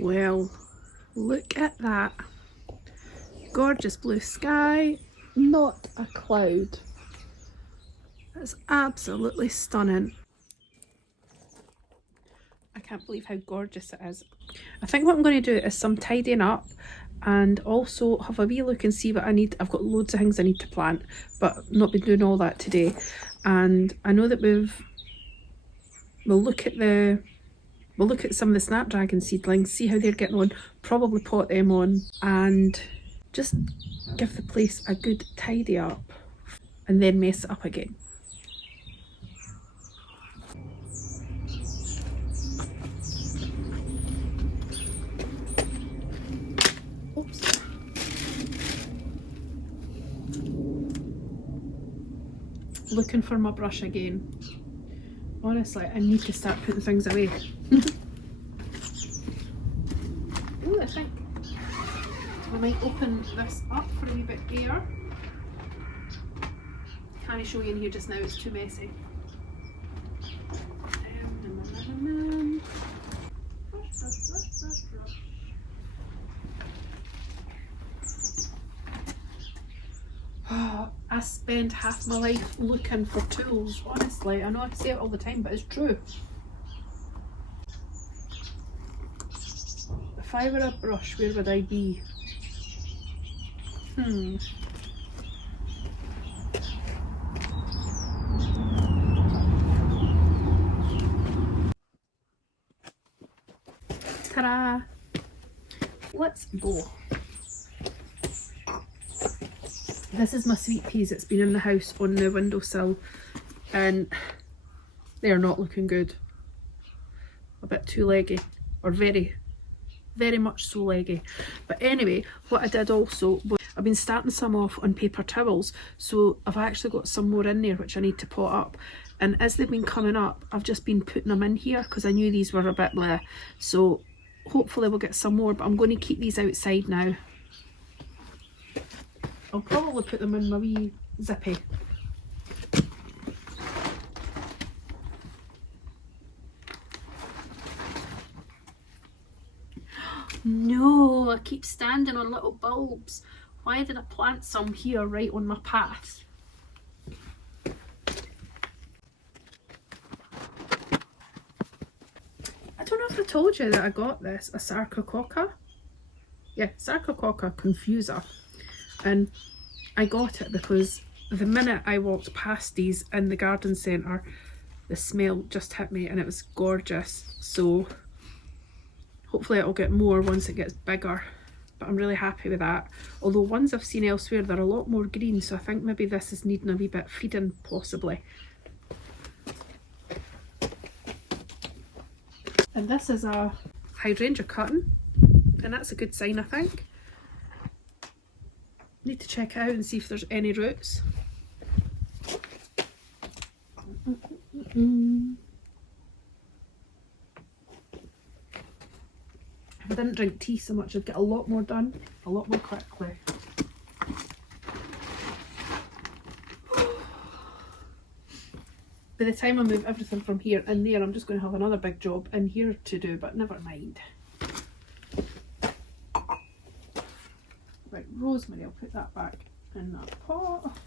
Well, look at that. Gorgeous blue sky, not a cloud. That's absolutely stunning. I can't believe how gorgeous it is. I think what I'm going to do is some tidying up and also have a wee look and see what I need. I've got loads of things I need to plant, but not been doing all that today. And I know that we'll look at some of the snapdragon seedlings, see how they're getting on, probably pot them on and just give the place a good tidy up and then mess it up again. Oops. Looking for my brush again. Honestly, I need to start putting things away. Oh, I think I might open this up for a wee bit of air. Can't show you in here just now, it's too messy. Oh, I spend half my life looking for tools, honestly. I know I say it all the time, but it's true. If I were a brush, where would I be? Ta-da! Let's go. This is my sweet peas. It's been in the house on the windowsill and they're not looking good. A bit too leggy, or very much so leggy. But anyway, what I did also was I've been starting some off on paper towels, so I've actually got some more in there which I need to pot up, and as they've been coming up I've just been putting them in here because I knew these were a bit bleh. So hopefully we'll get some more, but I'm going to keep these outside now. I'll probably put them in my wee zippy. No, I keep standing on little bulbs. Why did I plant some here right on my path? I don't know if I told you that I got this, a Sarcococca. Yeah, Sarcococca confusa. And I got it because the minute I walked past these in the garden centre, the smell just hit me and it was gorgeous. So hopefully it'll get more once it gets bigger, but I'm really happy with that. Although ones I've seen elsewhere, they're a lot more green, so I think maybe this is needing a wee bit feeding possibly. And this is a hydrangea cutting, and that's a good sign, I think. Need to check it out and see if there's any roots. If I didn't drink tea so much, I'd get a lot more done, a lot more quickly. By the time I move everything from here in there, I'm just going to have another big job in here to do, but never mind. Right, rosemary, I'll put that back in that pot.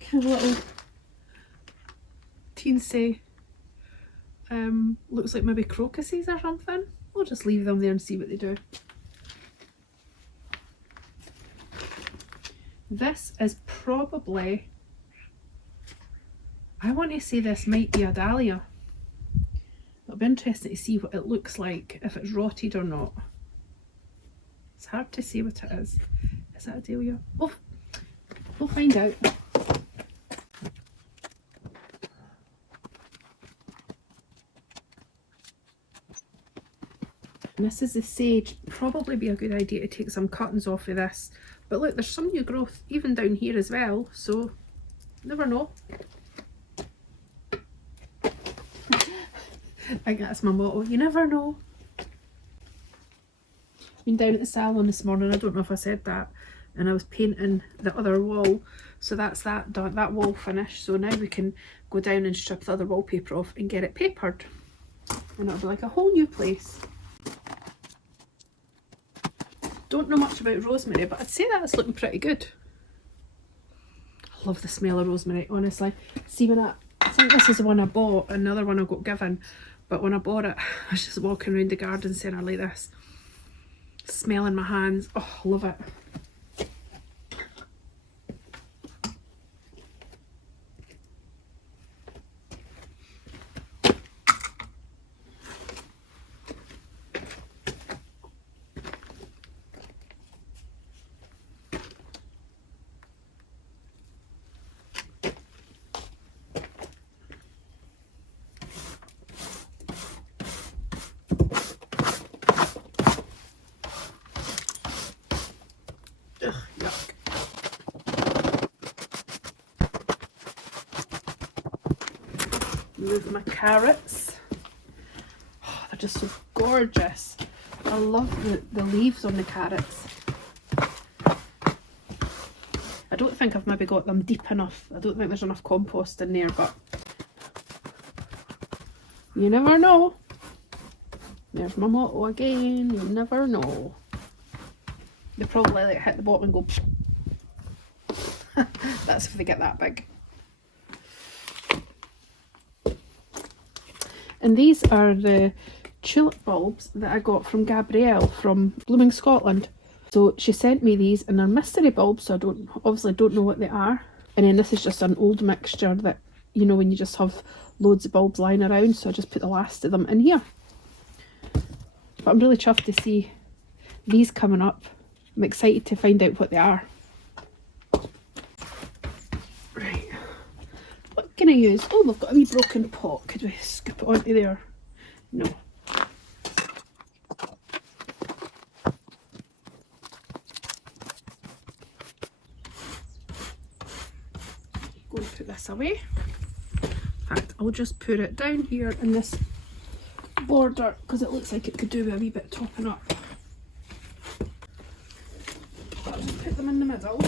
Kind of little teensy, looks like maybe crocuses or something. We'll just leave them there and see what they do. This is probably, I want to say this might be a dahlia. It'll be interesting to see what it looks like, if it's rotted or not. It's hard to say what it is. Is that a dahlia? Oh, we'll find out. And this is the sage. Probably be a good idea to take some cuttings off of this. But look, there's some new growth even down here as well, so never know. I think that's my motto, you never know. Been down at the salon this morning, I don't know if I said that, and I was painting the other wall, so that's that done, that wall finished. So now we can go down and strip the other wallpaper off and get it papered, and it'll be like a whole new place. don't know much about rosemary, but I'd say that's looking pretty good. I love the smell of rosemary, honestly. See, when I think this is the one I bought, another one I got given, but when I bought it, I was just walking around the garden centre like this, smelling my hands. Oh, I love it. Ugh, yuck. Move my carrots. Oh, they're just so gorgeous. I love the leaves on the carrots. I don't think I've maybe got them deep enough. I don't think there's enough compost in there, but you never know. There's my motto again, you never know. They probably like hit the bottom and go that's if they get that big. And these are the tulip bulbs that I got from Gabrielle from Blooming Scotland. So she sent me these, and they're mystery bulbs, so I obviously don't know what they are. And then this is just an old mixture that, you know, when you just have loads of bulbs lying around, so I just put the last of them in here. But I'm really chuffed to see these coming up. I'm excited to find out what they are. Right, what can I use? Oh, we've got a wee broken pot. Could we scoop it onto there? No. Go and put this away. In fact, I'll just put it down here in this border because it looks like it could do with a wee bit of topping up. I'll just put them in the middle.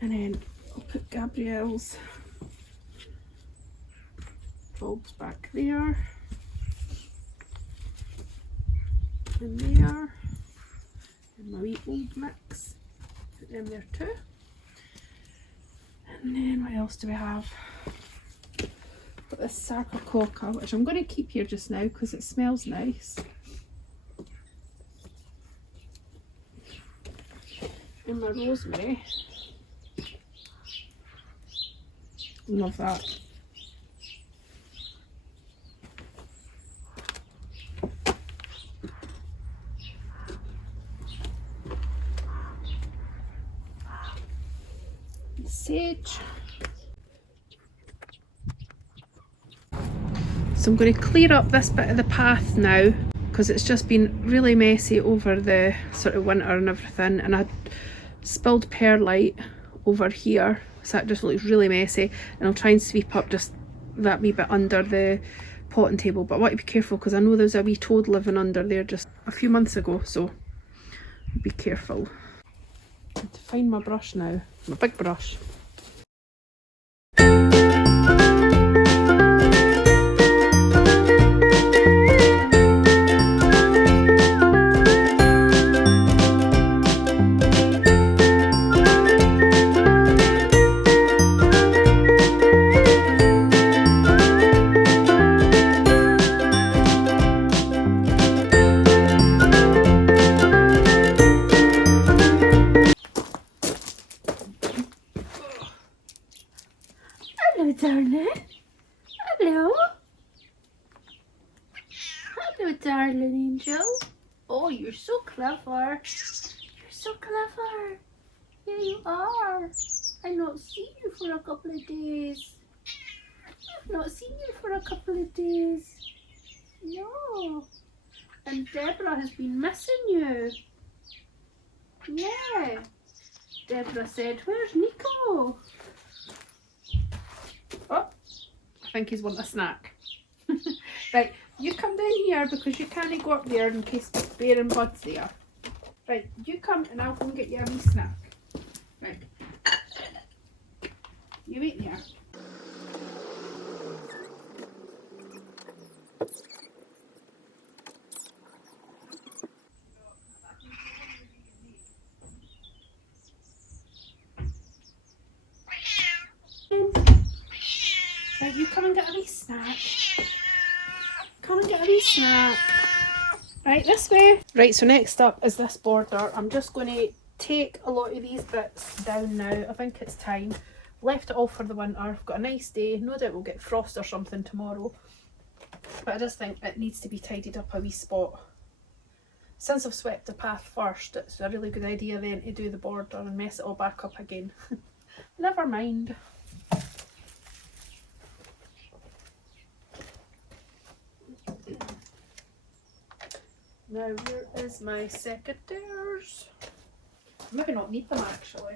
And then I'll put Gabrielle's bulbs back there. And there. And my wee old mix. Put them there too. And then what else do we have? Got this sarcococca, which I'm going to keep here just now because it smells nice. And my rosemary. Love that. Sage. So I'm going to clear up this bit of the path now because it's just been really messy over the sort of winter and everything, and I spilled perlite over here, so that just looks really messy, and I'll try and sweep up just that wee bit under the potting table, but I want to be careful because I know there's a wee toad living under there just a few months ago, so be careful. I have to find my brush now, my big brush. Hello, darling. Hello. Hello, darling angel. Oh, you're so clever. You're so clever. Yeah, you are. I've not seen you for a couple of days. I've not seen you for a couple of days. No. And Deborah has been missing you. Yeah. Deborah said, "Where's Nico?" Oh, I think he's wanting a snack. Right, you come down here because you can't go up there in case Bear and Bud's there. Right, you come and I'll go and get you a wee snack. Right. You wait there. you come and get a wee snack. Come and get a wee snack. Right, this way. Right, so next up is this border. I'm just going to take a lot of these bits down now. I think it's time. Left it all for the winter. I've got a nice day. No doubt we'll get frost or something tomorrow. But I just think it needs to be tidied up a wee spot. Since I've swept the path first, it's a really good idea then to do the border and mess it all back up again. Never mind. Now where is my secateurs? Maybe not need them actually.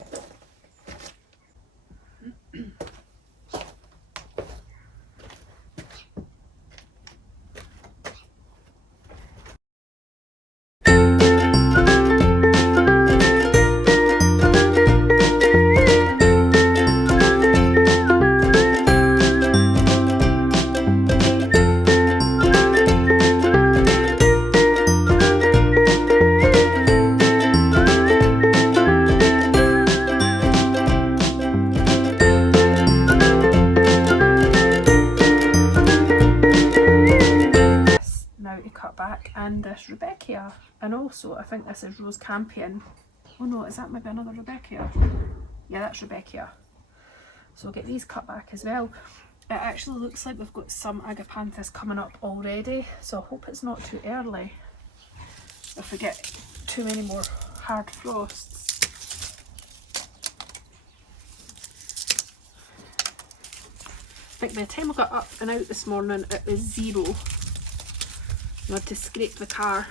And this Rebecca, and also I think this is Rose Campion. Oh no, is that maybe another Rebecca? Yeah, that's Rebecca. So we'll get these cut back as well. It actually looks like we've got some agapanthus coming up already, so I hope it's not too early if we get too many more hard frosts. I think by the time I got up and out this morning it was 0. I had to scrape the car.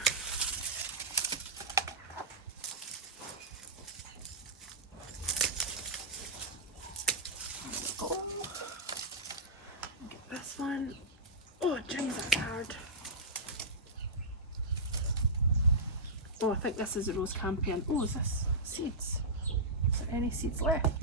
There we go. Get this one. Oh jeez, that's hard. Oh, I think this is a Rose Campion. Oh, is this seeds? Is there any seeds left?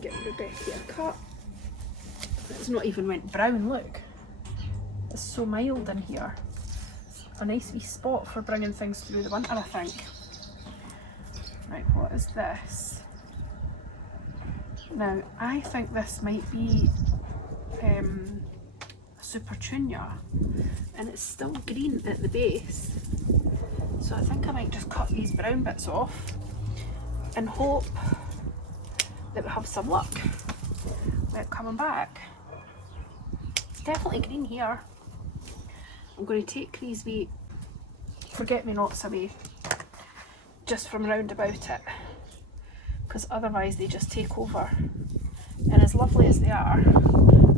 Get Rebecca a cut. It's not even went brown, look. It's so mild in here. It's a nice wee spot for bringing things through the winter, I think. Right, what is this? Now, I think this might be Super Tunia, and it's still green at the base. So I think I might just cut these brown bits off and hope that we have some luck with it coming back. Definitely green here. I'm going to take these wee forget-me-nots away just from round about it, because otherwise they just take over. And as lovely as they are,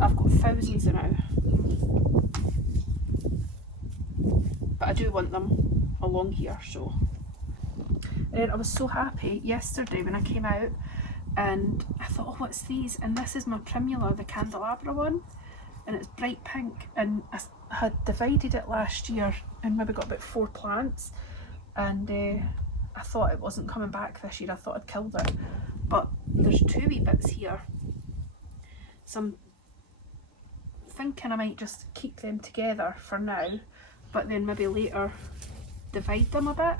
I've got thousands now. But I do want them along here, so. And then I was so happy yesterday when I came out and I thought, oh, what's these? And this is my primula, the candelabra one, and it's bright pink, and I had divided it last year and maybe got about 4 plants, and I thought it wasn't coming back this year. I thought I'd killed it, but there's 2 wee bits here, so I'm thinking I might just keep them together for now, but then maybe later divide them a bit,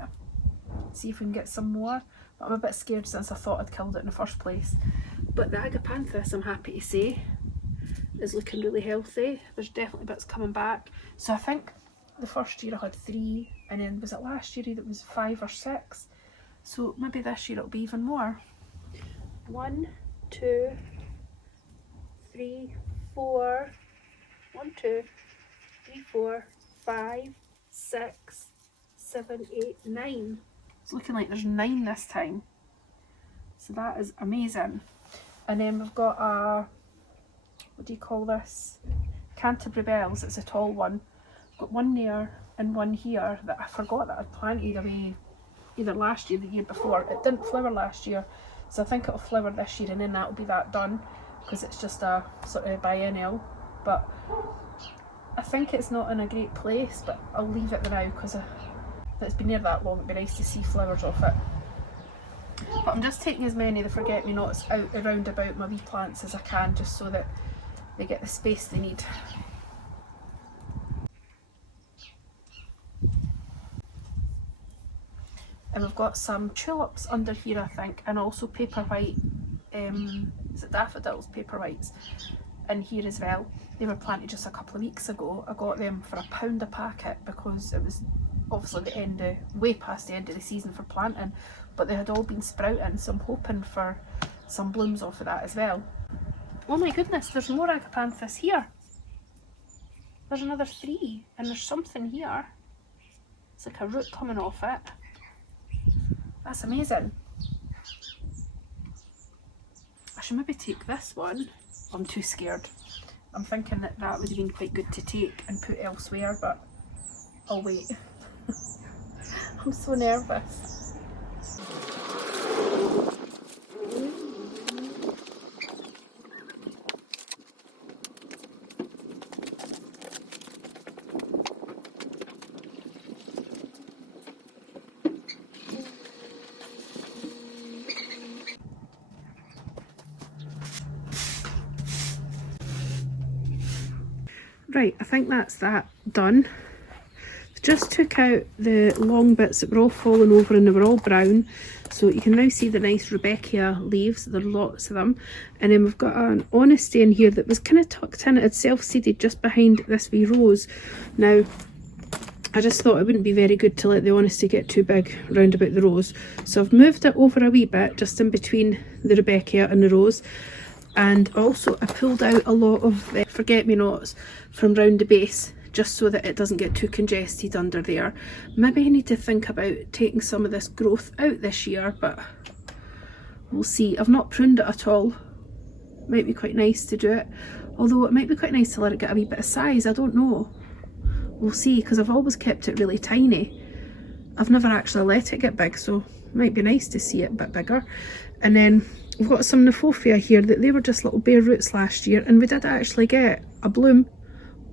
see if we can get some more. But I'm a bit scared since I thought I'd killed it in the first place. But the agapanthus, I'm happy to say, is looking really healthy. There's definitely bits coming back. So I think the first year I had 3, and then was it last year that was 5 or 6? So maybe this year it'll be even more. 1, 2, 3, 4. 1, 2, 3, 4, 5, 6, 7, 8, 9. It's looking like there's 9 this time, so that is amazing. And then we've got a, what do you call this, Canterbury Bells. It's a tall one. I've got one there and one here that I forgot that I'd planted away either last year or the year before. It didn't flower last year, so I think it'll flower this year, and then that'll be that done, because it's just a sort of biennial. But I think it's not in a great place, but I'll leave it now because it's been there that long. It'd be nice to see flowers off it. But I'm just taking as many of the forget-me-nots out around about my wee plants as I can, just so that they get the space they need. And we've got some tulips under here, I think, and also paper white, is it daffodils, paper whites, in here as well. They were planted just a couple of weeks ago. I got them for £1 a packet because it was obviously the end of, way past the end of the season for planting, but they had all been sprouting, so I'm hoping for some blooms off of that as well. Oh my goodness, there's more agapanthus here. There's another 3, and there's something here. It's like a root coming off it. That's amazing. I should maybe take this one. I'm too scared. I'm thinking that that would have been quite good to take and put elsewhere, but I'll wait. I'm so nervous. Right, I think that's that done. Just took out the long bits that were all falling over and they were all brown. So you can now see the nice Rebecca leaves, there are lots of them. And then we've got an honesty in here that was kind of tucked in, it had self-seeded just behind this wee rose. Now, I just thought it wouldn't be very good to let the honesty get too big round about the rose. So I've moved it over a wee bit, just in between the Rebecca and the rose. And also I pulled out a lot of forget-me-nots from round the base, just so that it doesn't get too congested under there. Maybe I need to think about taking some of this growth out this year, but we'll see. I've not pruned it at all. Might be quite nice to do it, although it might be quite nice to let it get a wee bit of size. I don't know, we'll see, because I've always kept it really tiny. I've never actually let it get big, so it might be nice to see it a bit bigger. And then we've got some Nephofia here that they were just little bare roots last year, and we did actually get a bloom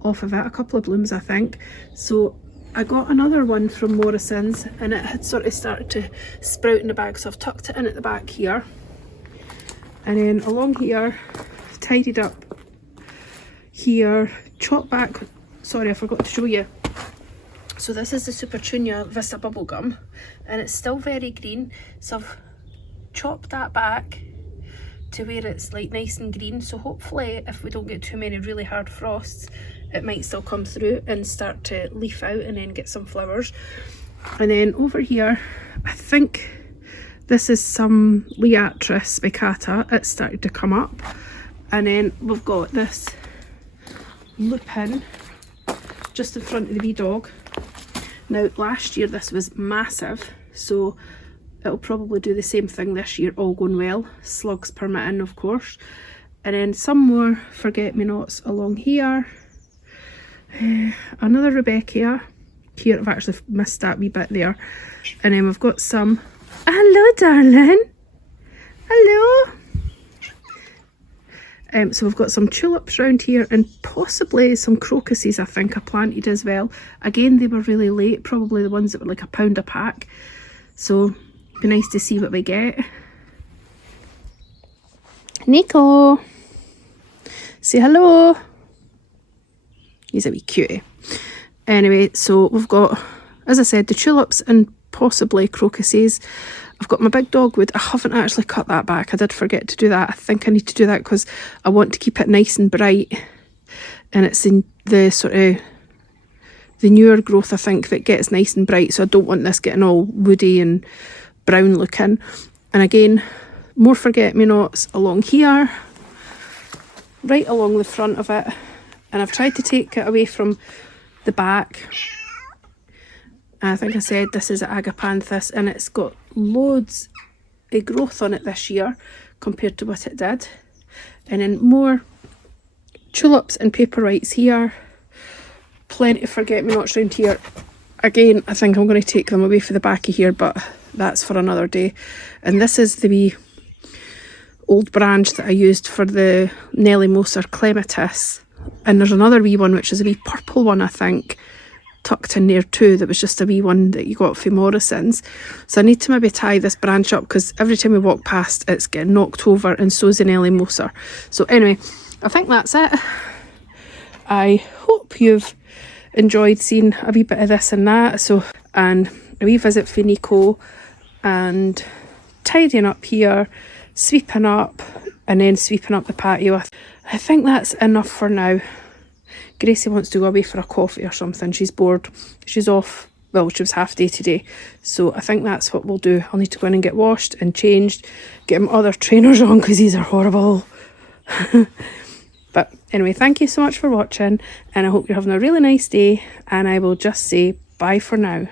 off of it, a couple of blooms I think. So I got another one from Morrison's and it had sort of started to sprout in the bag, so I've tucked it in at the back here. And then along here, tidied up here, chopped back, sorry I forgot to show you. So this is the Supertunia Vista Bubblegum and it's still very green, so I've chopped that back to where it's like nice and green, so hopefully if we don't get too many really hard frosts it might still come through and start to leaf out and then get some flowers. And then over here I think this is some Liatris spicata, it's started to come up. And then we've got this lupin just in front of the wee dog. Now last year this was massive, so it'll probably do the same thing this year, all going well, slugs permitting of course. And then some more forget-me-nots along here. Another Rebecca here, I've actually missed that wee bit there. And then we've got some, hello darling, hello. So we've got some tulips around here and possibly some crocuses I think I planted as well. Again, they were really late, probably the ones that were like £1 a pack. So it'd be nice to see what we get. Nico, say hello. He's a wee cutie. Anyway, so we've got, as I said, the tulips and possibly crocuses. I've got my big dogwood. I haven't actually cut that back. I did forget to do that. I think I need to do that because I want to keep it nice and bright. And it's in the sort of the newer growth, I think, that gets nice and bright. So I don't want this getting all woody and brown looking. And again, more forget-me-nots along here, right along the front of it. And I've tried to take it away from the back. I think I said this is agapanthus and it's got loads of growth on it this year compared to what it did. And then more tulips and paper whites here. Plenty of forget-me-nots around here. Again, I think I'm going to take them away for the back of here, but that's for another day. And this is the wee old branch that I used for the Nelly Moser clematis. And there's another wee one, which is a wee purple one, I think, tucked in there too, that was just a wee one that you got from Morrison's. So I need to maybe tie this branch up because every time we walk past it's getting knocked over, and so's the Nelly Moser. So anyway, I think that's it. I hope you've enjoyed seeing a wee bit of this and that. So, and a wee visit for Nico and tidying up here, sweeping up, and then sweeping up the patio. I think that's enough for now. Gracie wants to go away for a coffee or something. She's bored. She's off. Well, she was half day today. So I think that's what we'll do. I'll need to go in and get washed and changed. Get my other trainers on because these are horrible. But anyway, thank you so much for watching. And I hope you're having a really nice day. And I will just say bye for now.